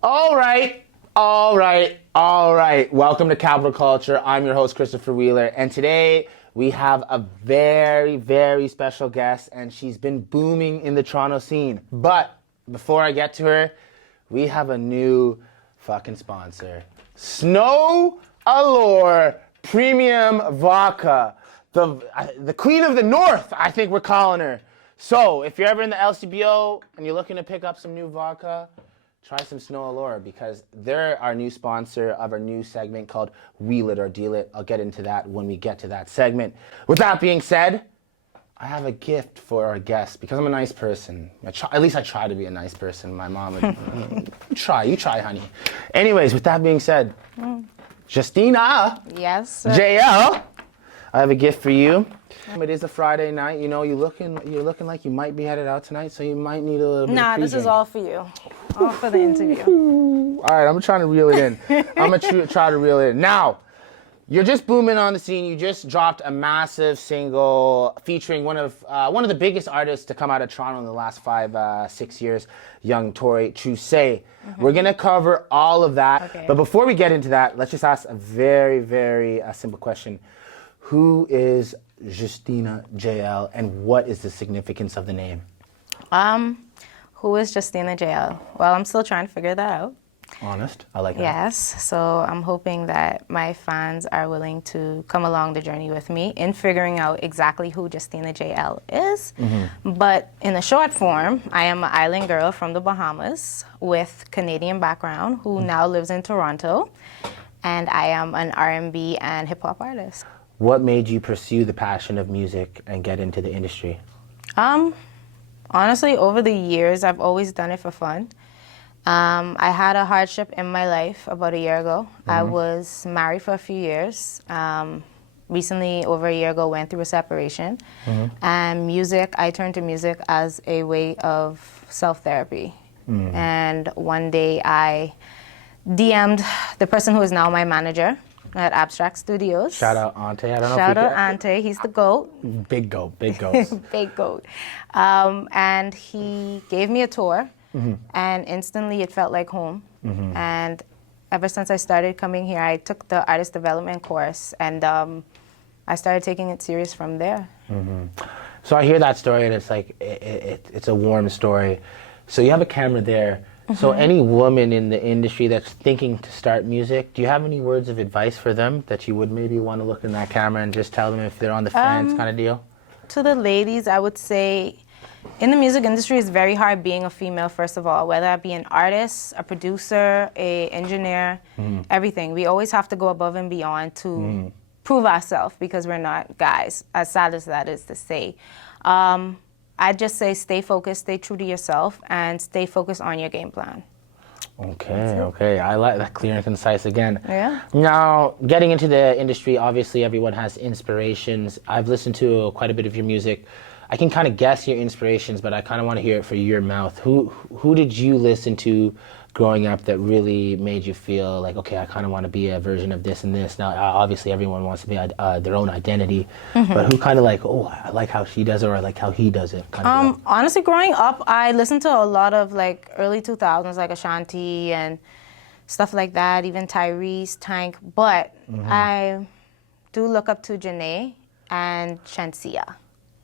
All right, all right, all right. Welcome to Capital Culture. I'm your host, Christopher Wheeler, and today we have a very, very special guest, and she's been booming in the Toronto scene. But before I get to her, we have a new fucking sponsor. Snow Allure Premium Vodka. The Queen of the North, I think we're calling her. So, if you're ever in the LCBO and you're looking to pick up some new vodka, try some Snow Allure because they're our new sponsor of our new segment called Wheel It or Deal It. I'll get into that when we get to that segment. With that being said, I have a gift for our guest because I'm a nice person. At least I try to be a nice person. My mom would you try, honey. Anyways, with that being said, Justina Yes. JL, I have a gift for you. It is a Friday night. You know, you're looking like you might be headed out tonight, so you might need a little bit of Nah, this is all for you. All for the interview. All right, I'm trying to reel it in. I'm going to try to reel it in. Now, you're just booming on the scene. You just dropped a massive single featuring one of the biggest artists to come out of Toronto in the last 5-6 years, young Tori Chusay. We're going to cover all of that. Okay. But before we get into that, let's just ask a very, very simple question. Who is Justina JL, and what is the significance of the name? Who is Justina JL? Well, I'm still trying to figure that out. Honest, I like that. Yes, so I'm hoping that my fans are willing to come along the journey with me in figuring out exactly who Justina JL is. But in a short form, I am an island girl from the Bahamas with Canadian background who now lives in Toronto, and I am an R&B and hip hop artist. What made you pursue the passion of music and get into the industry? Honestly, over the years, I've always done it for fun. I had a hardship in my life about a year ago. I was married for a few years. Recently, over a year ago, went through a separation. And music, I turned to music as a way of self-therapy. And one day I DM'd the person who is now my manager at Abstract Studios. Shout out Ante. I don't know Shout if out Ante, he's the GOAT. Big goat, big goat. Big GOAT. And he gave me a tour, and instantly it felt like home. And ever since I started coming here, I took the artist development course, and I started taking it serious from there. So I hear that story, and it's like it's a warm story. So you have a camera there. So any woman in the industry that's thinking to start music, do you have any words of advice for them that you would maybe want to look in that camera and just tell them if they're on the fence kind of deal? To the ladies, I would say in the music industry, it's very hard being a female, first of all, whether it be an artist, a producer, an engineer, everything. We always have to go above and beyond to prove ourselves because we're not guys, as sad as that is to say. I'd just say stay focused, stay true to yourself, and stay focused on your game plan. Okay. I like that, clear and concise again. Yeah. Now, getting into the industry, obviously everyone has inspirations. I've listened to quite a bit of your music. I can kind of guess your inspirations, but I kind of want to hear it from your mouth. Who did you listen to growing up that really made you feel like, okay, I kind of want to be a version of this and this? Now, obviously everyone wants to be their own identity, but who kind of like, oh, I like how she does it, or I like how he does it? Kind of deal? Honestly, growing up, I listened to a lot of like early 2000s, like Ashanti and stuff like that, even Tyrese, Tank, but I do look up to Janae and Shensia.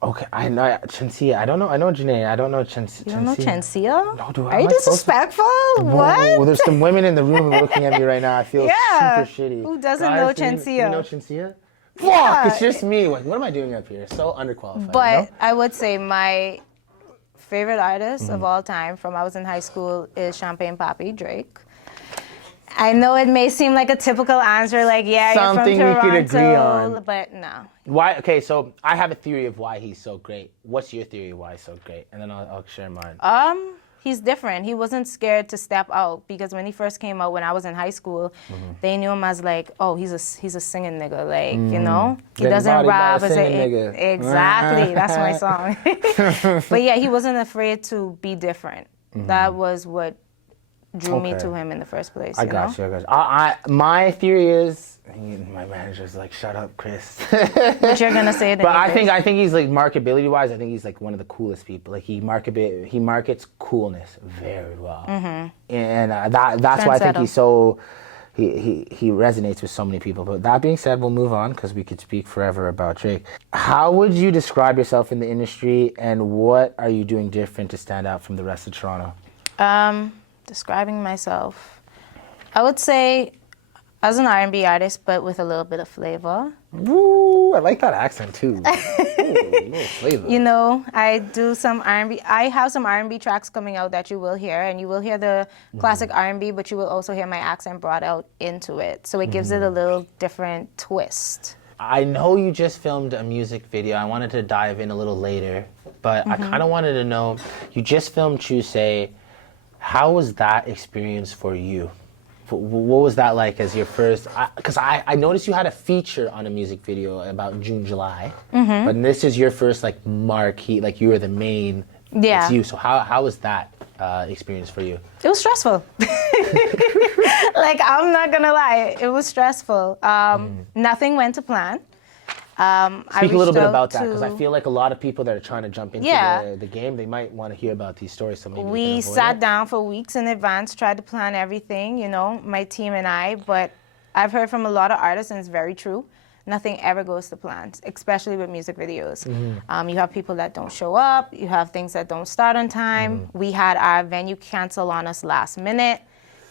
Okay, I know Chensia. I don't know. I know Janae. I don't know Chensia. You don't know Shensia? No, do I? Are you disrespectful? What? Whoa, there's some women in the room looking at me right now. I feel super shitty. Who doesn't Guys, know do you Chensia? know Chensia? Yeah. Fuck, it's just me. Like, what am I doing up here? So underqualified. But you know? I would say my favorite artist of all time from I was in high school is Champagne Papi, Drake. I know it may seem like a typical answer, like, yeah, Something you're we from could Toronto, agree on. but no. Why? Okay, so I have a theory of why he's so great. What's your theory of why he's so great? And then I'll share mine. He's different. He wasn't scared to step out because when he first came out, when I was in high school, they knew him as like, oh, he's a singing nigga, like, you know? He Getting doesn't bodied by rap a as singing nigga. Exactly, that's my song. But yeah, he wasn't afraid to be different. That was what drew me to him in the first place. I got you. My theory is, my manager's like, shut up, Chris. But you're gonna say it. But I think he's like, marketability wise, I think he's like one of the coolest people. Like he markets coolness very well, and that's why I think he's so. He resonates with so many people. But that being said, we'll move on because we could speak forever about Drake. How would you describe yourself in the industry, and what are you doing different to stand out from the rest of Toronto? Describing myself, I would say as an R&B artist, but with a little bit of flavor. Ooh, I like that accent too. Ooh, a little flavor. You know, I do some R&B. I have some R&B tracks coming out that you will hear, and you will hear the classic R&B, but you will also hear my accent brought out into it. So it gives it a little different twist. I know you just filmed a music video. I wanted to dive in a little later, but I kind of wanted to know, you just filmed Choose. How was that experience for you? What was that like as your first? Because I noticed you had a feature on a music video about June, July, but this is your first like marquee, like you were the main. Yeah. It's you. So how was that experience for you? It was stressful. Like, I'm not gonna lie, it was stressful. Nothing went to plan. Speak a little bit about that, because I feel like a lot of people that are trying to jump into the game, they might want to hear about these stories. So maybe we sat down for weeks in advance, tried to plan everything, you know, my team and I, but I've heard from a lot of artists, and it's very true, nothing ever goes to plan, especially with music videos. You have people that don't show up, you have things that don't start on time. We had our venue cancel on us last minute,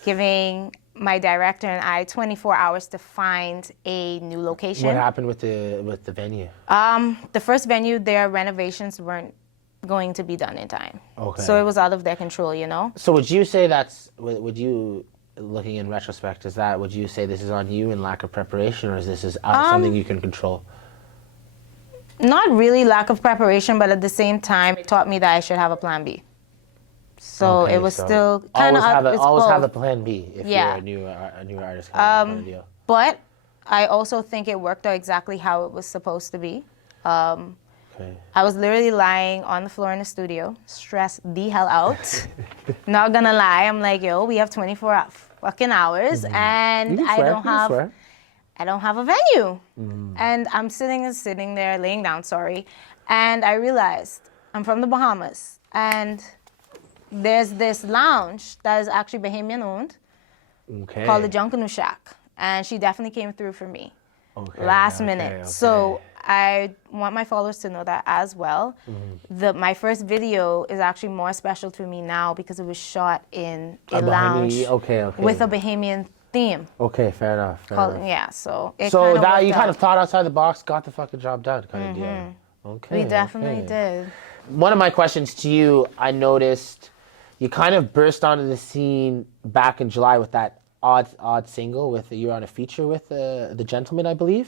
giving my director and I 24 hours to find a new location. What happened with the venue? The first venue, their renovations weren't going to be done in time. Okay. So it was out of their control, you know? So would you say looking in retrospect, would you say this is on you and lack of preparation, or is this something you can control? Not really lack of preparation, but at the same time, it taught me that I should have a plan B. So it was still kind of always have a plan B if you're a new artist coming up. But I also think it worked out exactly how it was supposed to be. I was literally lying on the floor in the studio, stressed the hell out. Not gonna lie, I'm like, yo, we have 24 fucking hours, and I don't have a venue. And I'm sitting there, laying down, and I realized I'm from the Bahamas, and there's this lounge that is actually Bahamian owned called the Junkanoo Shack. And she definitely came through for me last minute. So I want my followers to know that as well. My first video is actually more special to me now because it was shot in a lounge with a Bahamian theme. Okay, fair enough. Yeah, so it so that you kind of thought outside the box, got the fucking job done kind of deal. Okay. We definitely did. One of my questions to you, I noticed you kind of burst onto the scene back in July with that odd single you were on a feature with the Gentleman, I believe.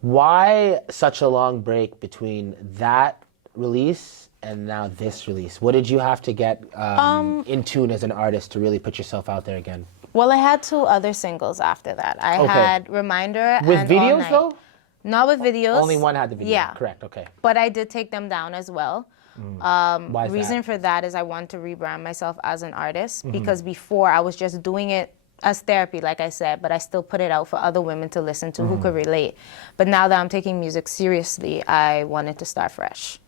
Why such a long break between that release and now this release? What did you have to get in tune as an artist to really put yourself out there again? Well, I had 2 other singles after that. I had Reminder with and videos All Night. though? Not with videos. Only one had the video. Yeah. Correct. Okay. But I did take them down as well. Why is reason that? for that is I want to rebrand myself as an artist because before I was just doing it as therapy, like I said, but I still put it out for other women to listen to who could relate. But now that I'm taking music seriously, I wanted to start fresh.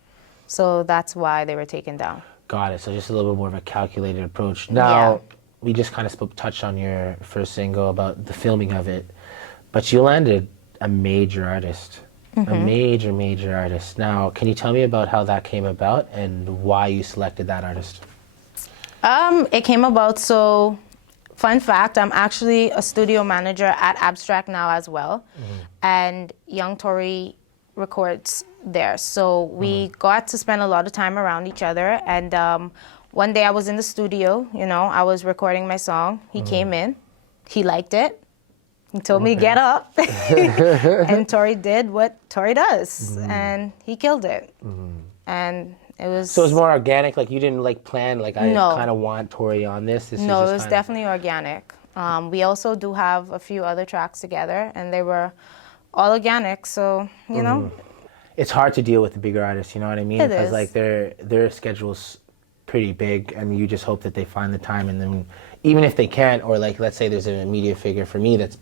So that's why they were taken down. Got it. So just a little bit more of a calculated approach. Now, we just kind of touched on your first single about the filming of it, but you landed a major artist. A major artist. Now, can you tell me about how that came about and why you selected that artist? It came about, so fun fact, I'm actually a studio manager at Abstract now as well. And Young Tori records there. So we got to spend a lot of time around each other. And one day I was in the studio, you know, I was recording my song. He came in, he liked it. He told me to get up, and Tori did what Tori does, and he killed it. And it was... So it was more organic, like you didn't like plan, like I kind of want Tori on this. No, it was definitely organic. We also do have a few other tracks together, and they were all organic, so, you know. It's hard to deal with the bigger artists, you know what I mean? It Because is. like their schedule's pretty big, and you just hope that they find the time, and then even if they can't, or like let's say there's an immediate figure for me that's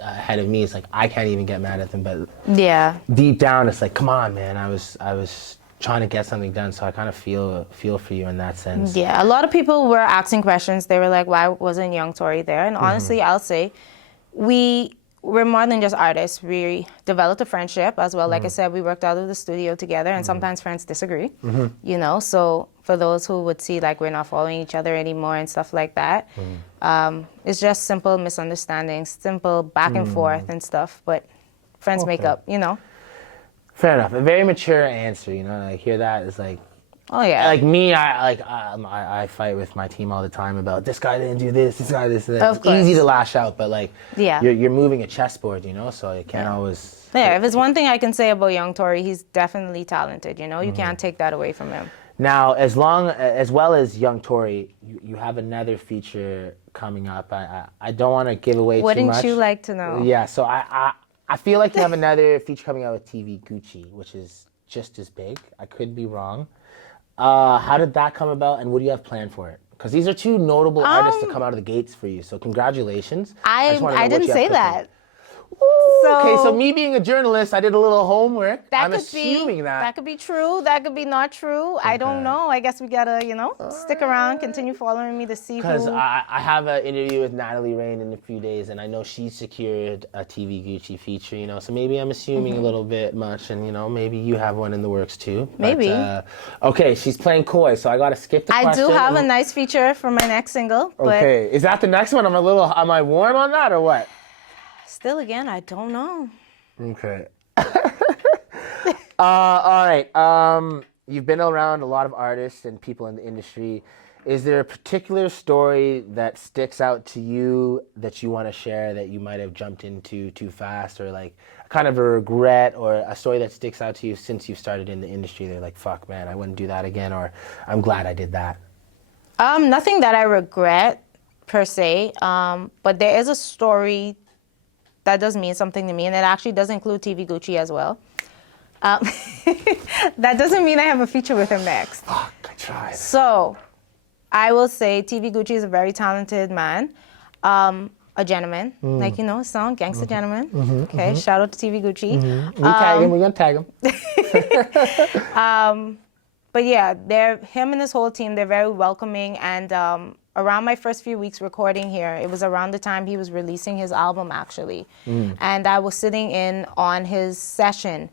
ahead of me, it's like I can't even get mad at them, but Yeah. deep down it's like, come on, man, I was trying to get something done, so I kind of feel for you in that sense. Yeah, a lot of people were asking questions. They were like, why wasn't young Tori there? And honestly, I'll say we're more than just artists. We developed a friendship as well. Like I said, we worked out of the studio together, and sometimes friends disagree, you know? So for those who would see like we're not following each other anymore and stuff like that, it's just simple misunderstandings, simple back and forth and stuff, but friends make up, you know? Fair enough. A very mature answer, you know. I hear that. It's like, Oh, yeah. like me, I fight with my team all the time about this guy didn't do this guy this. Of It's course. easy to lash out, but like, Yeah. you're moving a chessboard, you know. So you can't always. Yeah, if it's one thing I can say about young Tori, he's definitely talented, you know? You can't take that away from him. Now, as well as young Tori, you have another feature coming up. I don't want to give away too much. Wouldn't you like to know? Yeah. So I feel like you have another feature coming out with TV Gucci, which is just as big. I could be wrong. How did that come about, and what do you have planned for it? Because these are two notable artists to come out of the gates for you. So congratulations. just wanna know I what didn't you have say cooking. that. Okay, so me being a journalist, I did a little homework. I'm That assuming that could be true. That could be not true. I don't know. I guess we gotta, you know, stick around, continue following me to see Because who. I have an interview with Natalie Rain in a few days, and I know she secured a TV Gucci feature, you know, so maybe I'm assuming a little bit much, and, you know, maybe you have one in the works too. Maybe. Okay, she's playing coy, so I got to skip the I question. do have a nice feature for my next single, but Okay, is that the next one? Am I warm on that or what? still, again, I don't know. Okay. All right. You've been around a lot of artists and people in the industry. Is there a particular story that sticks out to you that you want to share that you might have jumped into too fast, or like kind of a regret, or a story that sticks out to you since you've started in the industry? They're like, fuck, man, I wouldn't do that again, or I'm glad I did that. Nothing that I regret per se, but there is a story that does mean something to me, and it actually does include TV Gucci as well. That doesn't mean I have a feature with him next. Fuck, I tried. So, I will say TV Gucci is a very talented man, a gentleman, like, you know, his song, Gangsta Gentleman. Okay, shout out to TV Gucci. We're gonna tag him. But yeah, him and his whole team, they're very welcoming, and around my first few weeks recording here, it was around the time he was releasing his album, actually. And I was sitting in on his session,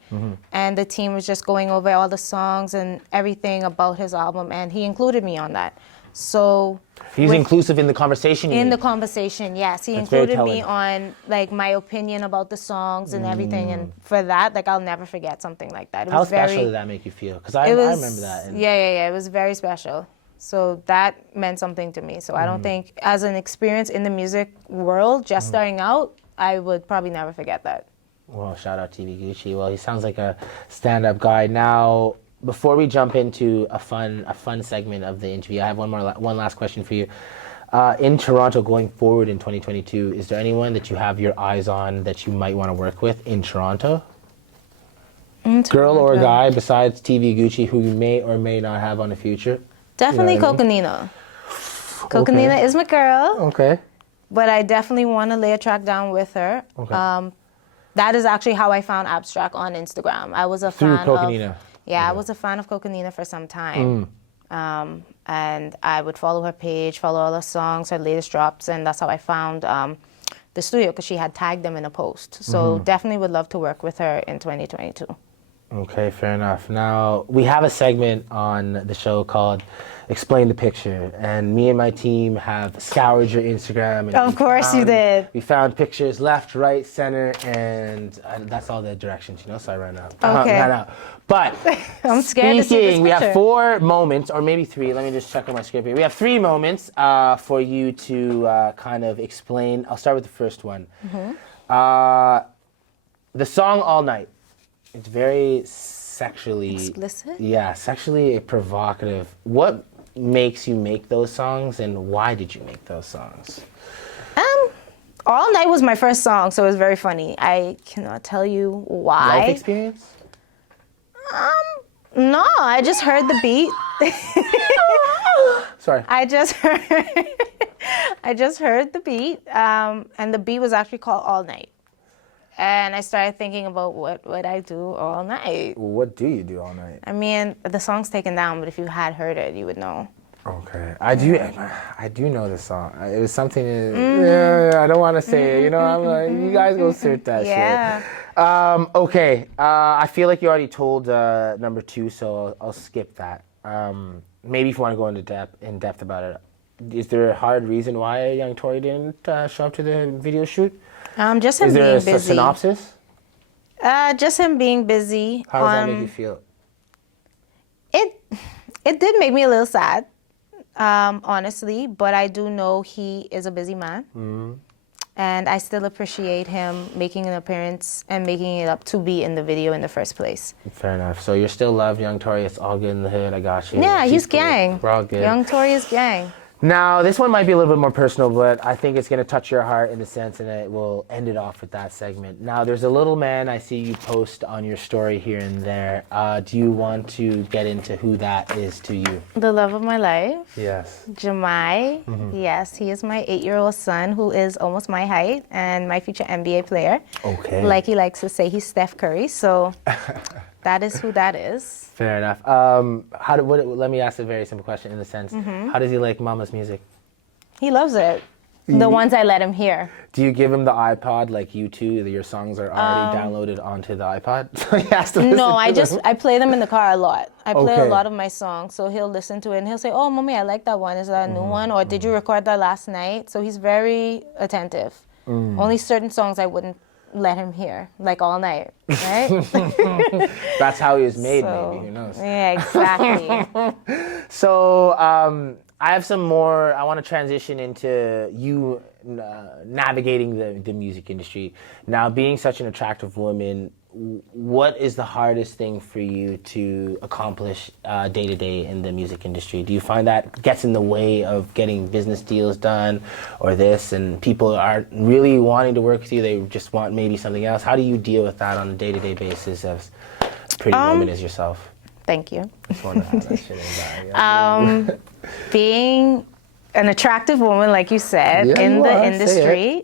and the team was just going over all the songs and everything about his album, and he included me on that. So He's inclusive in the conversation. in the conversation, yes, he That's very included me telling. on like my opinion about the songs and everything, and for that, like, I'll never forget something like that. It How was special very, did that make you feel? Because I remember that. And yeah, it was very special. So that meant something to me. So I don't think, as an experience in the music world, just starting out, I would probably never forget that. Well, shout out TV Gucci. Well, he sounds like a stand-up guy. Now, before we jump into a fun segment of the interview, I have one last question for you. In Toronto, going forward in 2022, is there anyone that you have your eyes on that you might want to work with in Toronto? Girl or guy besides TV Gucci who you may or may not have on the future? Definitely You know what I mean? Coconina. Coconina is my girl, Okay. but I definitely want to lay a track down with her. Okay. That is actually how I found Abstract on Instagram. I was a Through fan Coconina. of, I was a fan of Coconina for some time. And I would follow her page, follow all her songs, her latest drops, and that's how I found the studio, because she had tagged them in a post. So definitely would love to work with her in 2022. Okay, fair enough. Now, we have a segment on the show called Explain the Picture, and me and my team have scoured your Instagram. And Of course you did. We found pictures left, right, center, and that's all the directions, you know, so I ran out. Okay. Ran out. But I'm scared to see this we have picture. 4 moments, or maybe 3. Let me just check on my script here. We have 3 moments for you to kind of explain. I'll start with the first one. The song All Night. It's very sexually... Explicit? Yeah, sexually provocative. What makes you make those songs, and why did you make those songs? All Night was my first song, so it was very funny. I cannot tell you why. Life experience? No, I just heard the beat. Sorry. I just heard I just heard the beat, and the beat was actually called All Night. And I started thinking about what would I do all night. What do you do all night? I mean, the song's taken down, but if you had heard it, you would know. Okay, I do know the song. It was something. Yeah, I don't want to say it. You know, I'm like, you guys go search that shit. Okay, I feel like you already told number 2, so I'll skip that. Maybe if you want to go in depth about it, is there a hard reason why young Tory didn't show up to the video shoot? Just him being busy. Is there a synopsis? Just him being busy. How does that make you feel? It did make me a little sad. Honestly, but I do know he is a busy man. And I still appreciate him making an appearance and making it up to be in the video in the first place. Fair enough. So you're still loved, young Tory. It's all good in the hood. I got you. Yeah, he's gang. We're all good. Young Tory is gang. Now, this one might be a little bit more personal, but I think it's going to touch your heart in a sense, and it will end it off with that segment. Now, there's a little man I see you post on your story here and there. Do you want to get into who that is to you? The love of my life. Yes. Jamai. Yes, he is my 8-year-old son who is almost my height and my future NBA player. Okay. Like he likes to say, he's Steph Curry, so that is who that is. Fair enough. Let me ask a very simple question in the sense, how does he like Mama's music? He loves it. The ones I let him hear. Do you give him the iPod like you two? Your songs are already downloaded onto the iPod? So he has to listen No, to I play them in the car a lot. I play a lot of my songs, so he'll listen to it and he'll say, "Oh, mommy, I like that one. Is that a new one? Or did you record that last night?" So he's very attentive. Only certain songs I wouldn't let him hear, like All Night, right? That's how he was made, maybe. Who knows? Yeah, exactly. So I have some more. I want to transition into you navigating the music industry. Now, being such an attractive woman, what is the hardest thing for you to accomplish day to day in the music industry? Do you find that gets in the way of getting business deals done or this, and people aren't really wanting to work with you, they just want maybe something else? How do you deal with that on a day-to-day basis as a pretty woman as yourself? Thank you. Just wonder how that shit is going. Being an attractive woman, like you said, in the industry,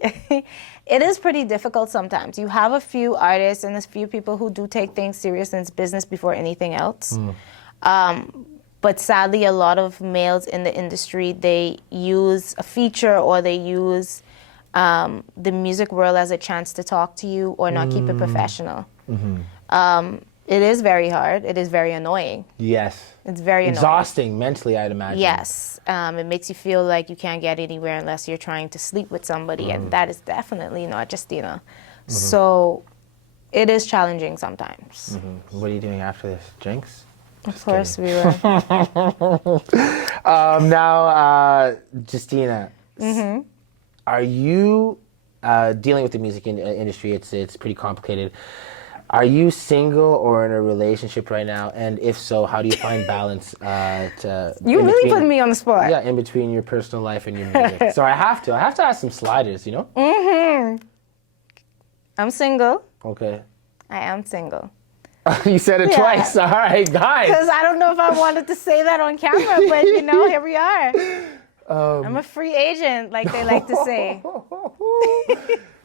it is pretty difficult sometimes. You have a few artists and a few people who do take things serious and it's business before anything else. But sadly, a lot of males in the industry, they use a feature or they use the music world as a chance to talk to you or not keep it professional. It is very hard. It is very annoying. Yes. It's very annoying. Exhausting mentally, I'd imagine. Yes. It makes you feel like you can't get anywhere unless you're trying to sleep with somebody, and that is definitely not Justina. So it is challenging sometimes. What are you doing after this? Drinks? Of course we were. Now, Justina, are you dealing with the music industry? It's pretty complicated. Are you single or in a relationship right now? And if so, how do you find balance? You really put me on the spot. Yeah, in between your personal life and your music. So I have to ask some sliders, you know? I'm single. Okay. I am single. You said it twice. All right, guys. Because I don't know if I wanted to say that on camera, but you know, here we are. I'm a free agent, like they like to say.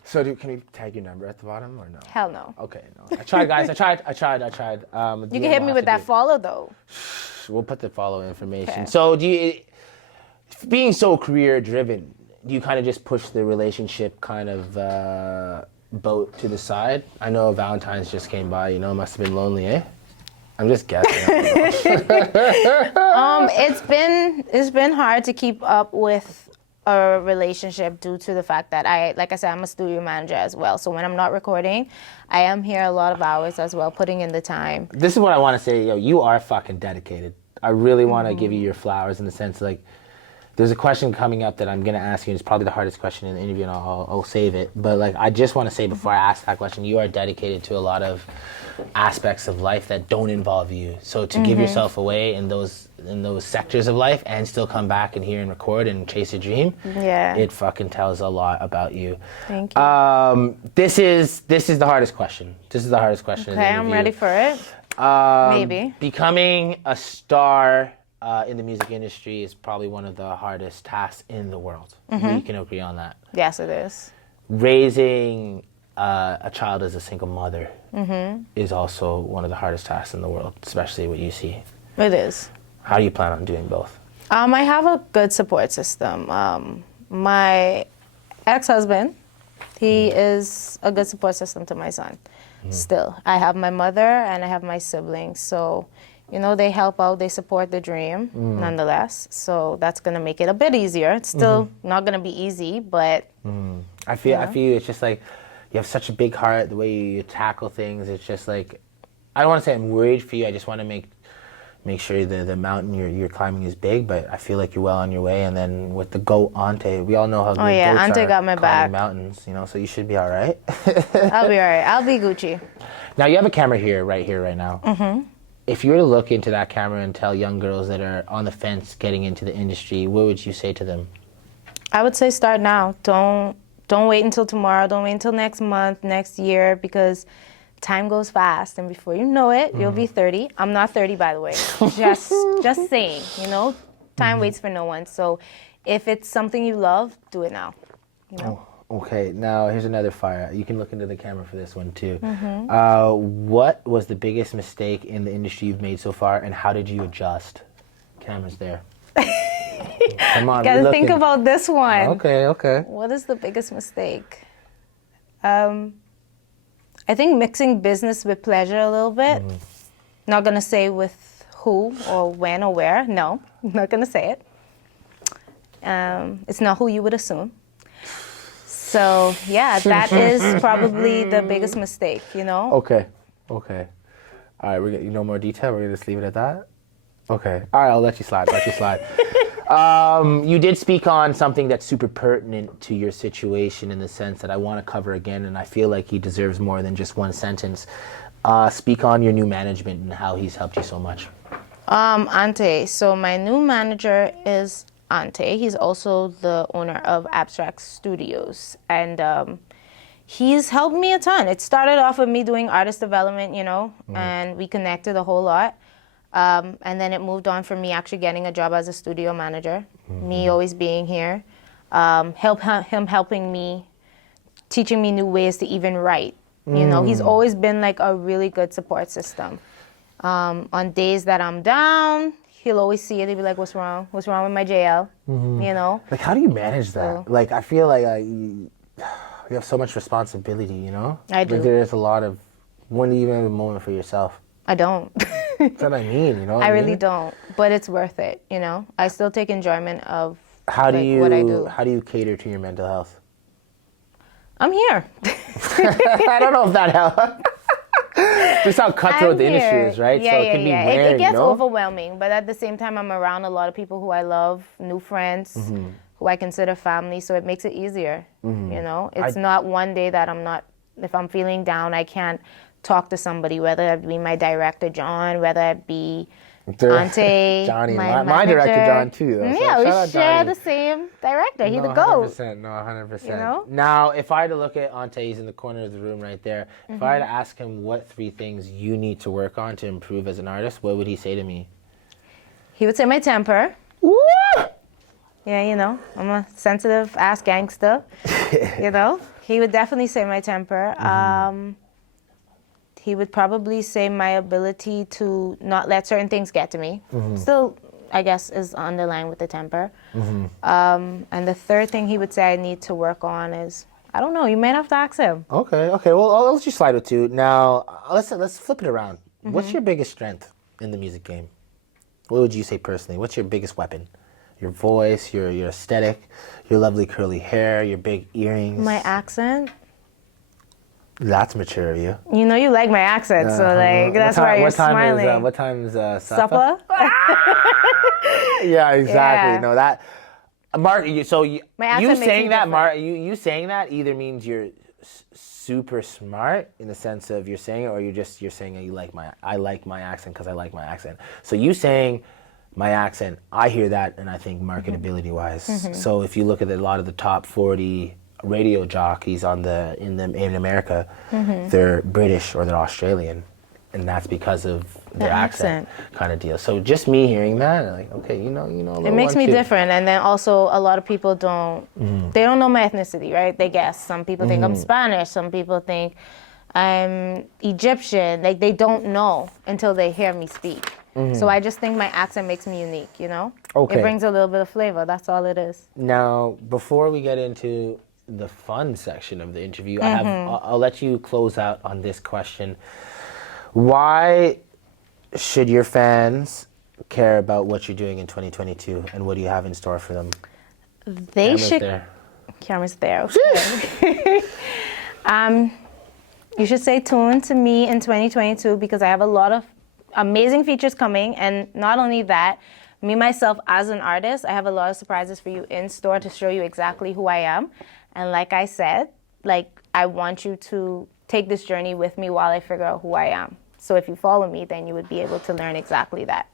So can we tag your number at the bottom or no? Hell no. Okay, no. I tried, guys. I tried. You can hit me with that follow, though. We'll put the follow information. Okay. So being so career-driven, do you kind of just push the relationship kind of boat to the side? I know Valentine's just came by. You know, it must have been lonely, eh? I'm just guessing. It's been hard to keep up with a relationship due to the fact that like I said, I'm a studio manager as well. So when I'm not recording, I am here a lot of hours as well, putting in the time. This is what I want to say, yo, you are fucking dedicated. I really want to give you your flowers in the sense like, there's a question coming up that I'm going to ask you, and it's probably the hardest question in the interview, and I'll save it. But like, I just want to say before I ask that question, you are dedicated to a lot of aspects of life that don't involve you. So to give yourself away in those sectors of life and still come back and here and record and chase a dream, it fucking tells a lot about you. Thank you. This is the hardest question. This is the hardest question. Okay, I'm ready for it. Maybe. Becoming a star in the music industry is probably one of the hardest tasks in the world. We can agree on that. Yes, it is. Raising a child as a single mother is also one of the hardest tasks in the world, especially what you see. It is. How do you plan on doing both? I have a good support system. My ex-husband, he is a good support system to my son. Still, I have my mother and I have my siblings, so you know they help out, they support the dream nonetheless. So that's gonna make it a bit easier. It's still not gonna be easy, but I feel it's just like you have such a big heart. The way you tackle things, it's just like I don't want to say I'm worried for you. I just want to make sure the mountain you're climbing is big, but I feel like you're well on your way. And then with the goat Ante, we all know how good goats Ante are got my climbing back. mountains, you know, so you should be all right. I'll be all right. I'll be Gucci. Now you have a camera right now. If you were to look into that camera and tell young girls that are on the fence getting into the industry, what would you say to them? I would say start now. Don't wait until tomorrow. Don't wait until next month, next year, because time goes fast, and before you know it, you'll be 30. I'm not 30, by the way. Just saying, you know, time waits for no one. So if it's something you love, do it now. You know? Oh, okay, now here's another fire. You can look into the camera for this one too. What was the biggest mistake in the industry you've made so far, and how did you adjust? Camera's there. Come on, Gotta think about this one. Okay. What is the biggest mistake? I think mixing business with pleasure a little bit. Not gonna say with who or when or where. No, I'm not gonna say it. It's not who you would assume. So yeah, that is probably the biggest mistake, you know? Okay. All right, you know more detail? We're gonna just leave it at that? Okay. All right, I'll let you slide. You did speak on something that's super pertinent to your situation in the sense that I want to cover again, and I feel like he deserves more than just one sentence. Speak on your new management and how he's helped you so much. Ante. So my new manager is Ante. He's also the owner of Abstract Studios, and he's helped me a ton. It started off with me doing artist development, you know, and we connected a whole lot. And then it moved on for me actually getting a job as a studio manager, me always being here, him helping me, teaching me new ways to even write. You know, he's always been like a really good support system. On days that I'm down, he'll always see it. He'll be like, what's wrong? What's wrong with my JL? You know? Like, how do you manage that? So, like, I feel like you have so much responsibility, you know? I do. Like, there's a lot of, when do you even have a moment for yourself? I don't. That's what I mean, you know? I really don't, but it's worth it, you know? I still take enjoyment of what I do. How do you cater to your mental health? I'm here. I don't know if that helps. Just how cutthroat the industry is, right? Yeah, so it can be weird, it gets you know? overwhelming, but at the same time, I'm around a lot of people who I love, new friends, who I consider family, so it makes it easier, you know? It's not one day that if I'm feeling down, I can't talk to somebody, whether it be my director, John, whether it be Ante, Johnny, my my director, John, too. Though. Yeah, so we share the same director. He's the GOAT. 100%. You know? Now, if I had to look at Ante, he's in the corner of the room right there. If I had to ask him what 3 things you need to work on to improve as an artist, what would he say to me? He would say my temper. Woo! Yeah, you know, I'm a sensitive ass gangster. You know, he would definitely say my temper. He would probably say my ability to not let certain things get to me. Still, I guess, is underlying with the temper. And the third thing he would say I need to work on is, I don't know, you might have to ask him. Okay. Well, I'll let you slide with 2. Now, let's flip it around. What's your biggest strength in the music game? What would you say personally? What's your biggest weapon? Your voice, your aesthetic, your lovely curly hair, your big earrings. My accent. That's mature of you. You know you like my accent, so like that's why you're smiling. What time is supper? Yeah, exactly. Yeah. No, that Mark. You saying that, Mark? You saying that either means you're super smart in the sense of you're saying it, or you're saying I like my accent because I like my accent. So you saying my accent, I hear that, and I think marketability wise. So if you look at a lot of the top 40 radio jockeys in America, they're British or they're Australian, and that's because of their accent kind of deal. So just me hearing that, like, okay, you know, a little It makes one me too. different, and then also a lot of people they don't know my ethnicity, right? They guess. Some people think I'm Spanish. Some people think I'm Egyptian. Like they don't know until they hear me speak. So I just think my accent makes me unique, you know? Okay. It brings a little bit of flavor. That's all it is. Now, before we get into the fun section of the interview, I'll let you close out on this question. Why should your fans care about what you're doing in 2022, and what do you have in store for them? They Camera's should. there. Camera's there. Okay. You should stay tuned to me in 2022 because I have a lot of amazing features coming, and not only that, me myself as an artist, I have a lot of surprises for you in store to show you exactly who I am. And like I said, like I want you to take this journey with me while I figure out who I am. So if you follow me, then you would be able to learn exactly that.